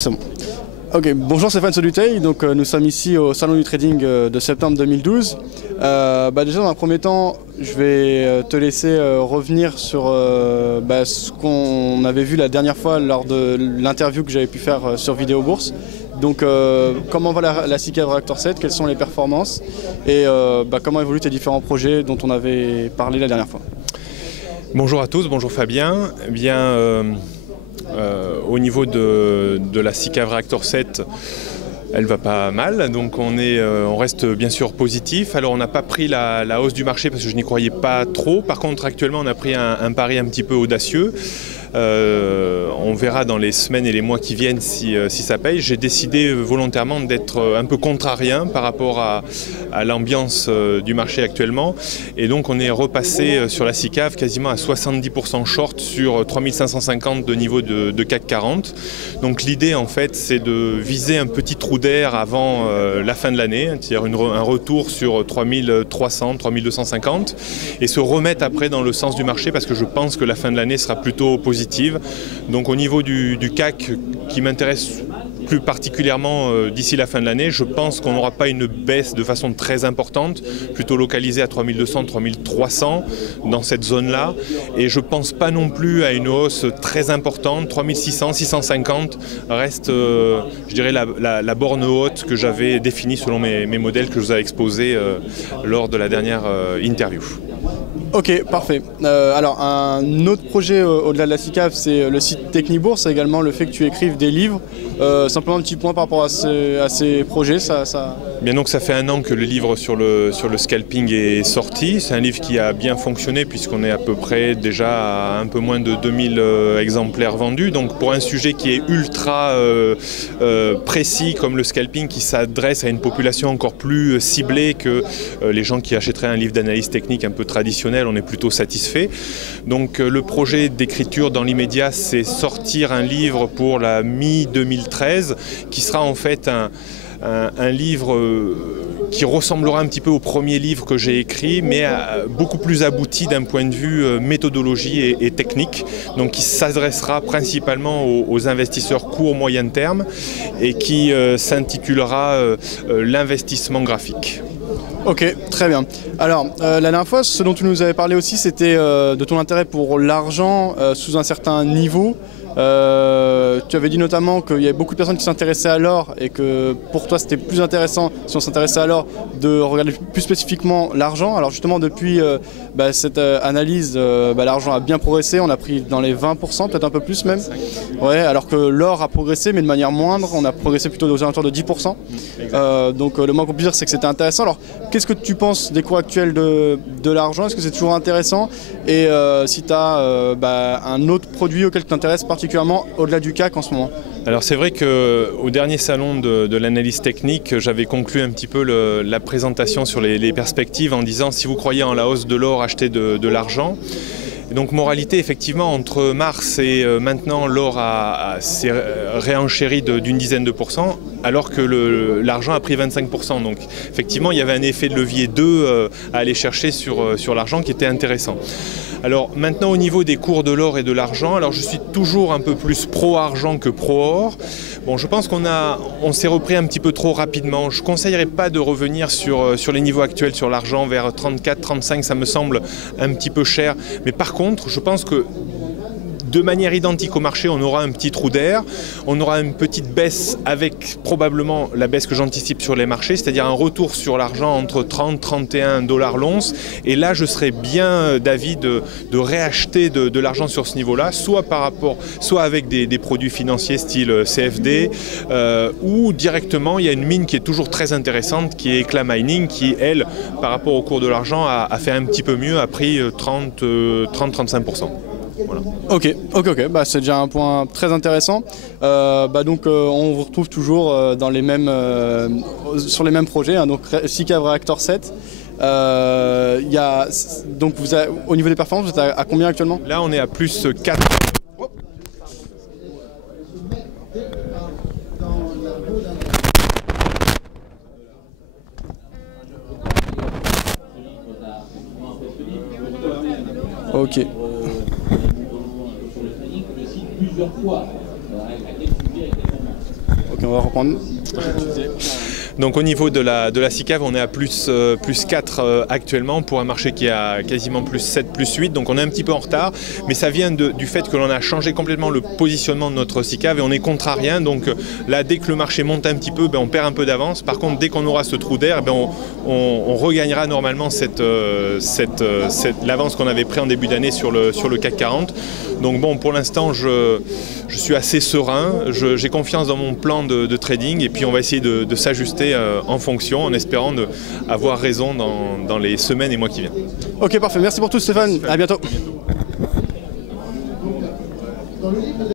C'est bon. Ok, bonjour Stéphane Soluteil, donc nous sommes ici au salon du trading de septembre 2012. Déjà dans un premier temps, je vais te laisser revenir sur ce qu'on avait vu la dernière fois lors de l'interview que j'avais pu faire sur Vidéo Bourse. Donc comment va la SICAV Reactor 7, quelles sont les performances et comment évoluent tes différents projets dont on avait parlé la dernière fois. Bonjour à tous, bonjour Fabien. Eh bien, au niveau de la SICAV Reactor 7, elle va pas mal, donc on reste bien sûr positif. Alors on n'a pas pris la hausse du marché parce que je n'y croyais pas trop. Par contre actuellement on a pris un pari un petit peu audacieux. On verra dans les semaines et les mois qui viennent si ça paye. J'ai décidé volontairement d'être un peu contrarien par rapport à l'ambiance du marché actuellement. Et donc on est repassé sur la SICAV quasiment à 70% short sur 3550 de niveau de CAC 40. Donc l'idée en fait c'est de viser un petit trou d'air avant la fin de l'année, c'est-à-dire un retour sur 3300, 3250 et se remettre après dans le sens du marché parce que je pense que la fin de l'année sera plutôt positive. Donc au niveau du CAC qui m'intéresse plus particulièrement d'ici la fin de l'année, je pense qu'on n'aura pas une baisse de façon très importante, plutôt localisée à 3200, 3300 dans cette zone-là. Et je ne pense pas non plus à une hausse très importante, 3600, 650 reste, je dirais, la borne haute que j'avais définie selon mes modèles que je vous ai exposés lors de la dernière interview. Ok, parfait. Alors un autre projet au-delà de la SICAV, c'est le site Technibourse, c'est également le fait que tu écrives des livres. Simplement un petit point par rapport à ces projets. Bien, donc ça fait un an que le livre sur le scalping est sorti. C'est un livre qui a bien fonctionné puisqu'on est à peu près déjà à un peu moins de 2000 exemplaires vendus. Donc pour un sujet qui est ultra précis comme le scalping, qui s'adresse à une population encore plus ciblée que les gens qui achèteraient un livre d'analyse technique un peu traditionnel, on est plutôt satisfait. Donc le projet d'écriture dans l'immédiat, c'est sortir un livre pour la mi-2013 qui sera en fait un livre qui ressemblera un petit peu au premier livre que j'ai écrit, mais beaucoup plus abouti d'un point de vue méthodologie et technique, donc qui s'adressera principalement aux investisseurs court-moyen terme et qui s'intitulera l'investissement graphique. Ok, très bien. Alors, la dernière fois, ce dont tu nous avais parlé aussi, c'était de ton intérêt pour l'argent sous un certain niveau. Tu avais dit notamment qu'il y avait beaucoup de personnes qui s'intéressaient à l'or et que pour toi c'était plus intéressant, si on s'intéressait à l'or, de regarder plus spécifiquement l'argent. Alors justement depuis cette analyse, l'argent a bien progressé, on a pris dans les 20%, peut-être un peu plus même. Ouais, alors que l'or a progressé mais de manière moindre, on a progressé plutôt aux alentours de 10%. Donc le moins qu'on peut dire c'est que c'était intéressant. Alors qu'est-ce que tu penses des cours actuels de l'argent? Est-ce que c'est toujours intéressant? Et si tu as un autre produit auquel tu t'intéresses particulièrement au-delà du CAC en ce moment? Alors c'est vrai qu'au dernier salon de l'analyse technique, j'avais conclu un petit peu la présentation sur les perspectives en disant si vous croyez en la hausse de l'or, achetez de l'argent. Et donc moralité, effectivement, entre mars et maintenant, l'or s'est réenchéri d'une dizaine de pourcents, alors que l'argent a pris 25%. Donc effectivement, il y avait un effet de levier 2 à aller chercher sur l'argent qui était intéressant. Alors maintenant au niveau des cours de l'or et de l'argent, alors je suis toujours un peu plus pro-argent que pro-or. Bon, je pense on s'est repris un petit peu trop rapidement. Je ne conseillerais pas de revenir sur les niveaux actuels sur l'argent vers 34, 35, ça me semble un petit peu cher. Mais par contre, je pense que de manière identique au marché, on aura un petit trou d'air, on aura une petite baisse avec probablement la baisse que j'anticipe sur les marchés, c'est-à-dire un retour sur l'argent entre 30 et 31 $ l'once. Et là, je serais bien d'avis de réacheter de l'argent sur ce niveau-là, soit avec des produits financiers style CFD, ou directement, il y a une mine qui est toujours très intéressante, qui est Eclat Mining, qui, elle, par rapport au cours de l'argent, a fait un petit peu mieux, a pris 30-35%. Voilà. Ok, c'est déjà un point très intéressant. On vous retrouve toujours sur les mêmes projets, hein, donc SICAV Reactor 7. Donc au niveau des performances, vous êtes à combien actuellement? Là, on est à plus 4. Ok. Plusieurs fois avec laquelle je vous dis avec les Ok, on va reprendre. Donc au niveau de la SICAV, on est à plus 4 actuellement pour un marché qui est à quasiment plus 7, plus 8. Donc on est un petit peu en retard, mais ça vient du fait que l'on a changé complètement le positionnement de notre SICAV et on est contrarien. Donc là, dès que le marché monte un petit peu, on perd un peu d'avance. Par contre, dès qu'on aura ce trou d'air, on regagnera normalement l'avance qu'on avait pris en début d'année sur le CAC 40. Donc bon, pour l'instant, je suis assez serein. J'ai confiance dans mon plan de trading et puis on va essayer de s'ajuster en fonction, en espérant avoir raison dans les semaines et mois qui viennent. Ok, parfait. Merci pour tout, Stéphane. À bientôt.